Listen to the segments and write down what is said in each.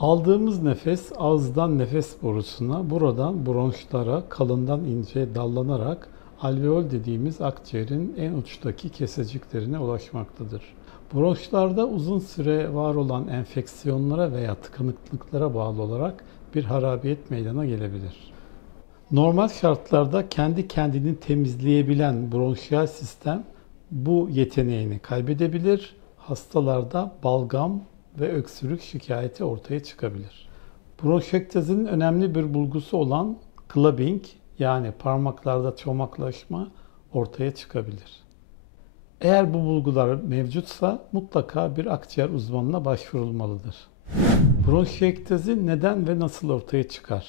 Aldığımız nefes ağızdan nefes borusuna, buradan bronşlara kalından inceye dallanarak alveol dediğimiz akciğerin en uçtaki keseciklerine ulaşmaktadır. Bronşlarda uzun süre var olan enfeksiyonlara veya tıkanıklıklara bağlı olarak bir harabiyet meydana gelebilir. Normal şartlarda kendi kendini temizleyebilen bronşiyal sistem bu yeteneğini kaybedebilir. Hastalarda balgam ve öksürük şikayeti ortaya çıkabilir. Bronşektazinin önemli bir bulgusu olan clubbing yani parmaklarda çomaklaşma ortaya çıkabilir. Eğer bu bulgular mevcutsa mutlaka bir akciğer uzmanına başvurulmalıdır. Bronşektazi neden ve nasıl ortaya çıkar?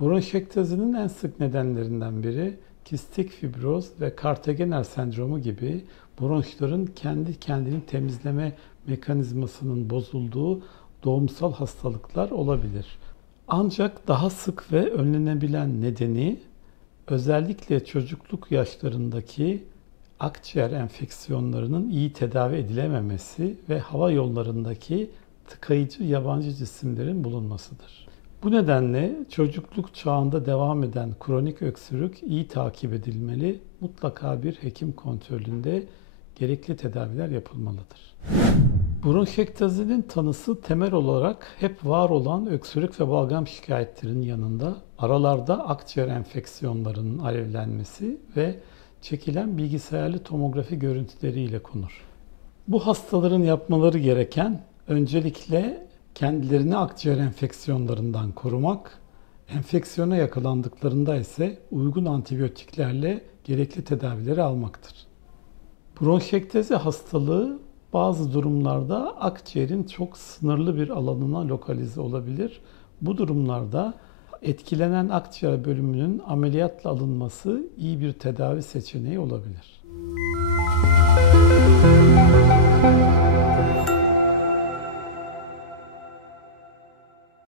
Bronşektazinin en sık nedenlerinden biri kistik fibroz ve Kartagener sendromu gibi bronşların kendi kendini temizleme mekanizmasının bozulduğu doğumsal hastalıklar olabilir. Ancak daha sık ve önlenebilen nedeni özellikle çocukluk yaşlarındaki akciğer enfeksiyonlarının iyi tedavi edilememesi ve hava yollarındaki tıkayıcı yabancı cisimlerin bulunmasıdır. Bu nedenle çocukluk çağında devam eden kronik öksürük iyi takip edilmeli, mutlaka bir hekim kontrolünde gerekli tedaviler yapılmalıdır. Bronşektazinin tanısı temel olarak hep var olan öksürük ve balgam şikayetlerinin yanında aralarda akciğer enfeksiyonlarının alevlenmesi ve çekilen bilgisayarlı tomografi görüntüleriyle konur. Bu hastaların yapmaları gereken öncelikle kendilerini akciğer enfeksiyonlarından korumak, enfeksiyona yakalandıklarında ise uygun antibiyotiklerle gerekli tedavileri almaktır. Bronşektazi hastalığı bazı durumlarda akciğerin çok sınırlı bir alanına lokalize olabilir. Bu durumlarda etkilenen akciğer bölümünün ameliyatla alınması iyi bir tedavi seçeneği olabilir.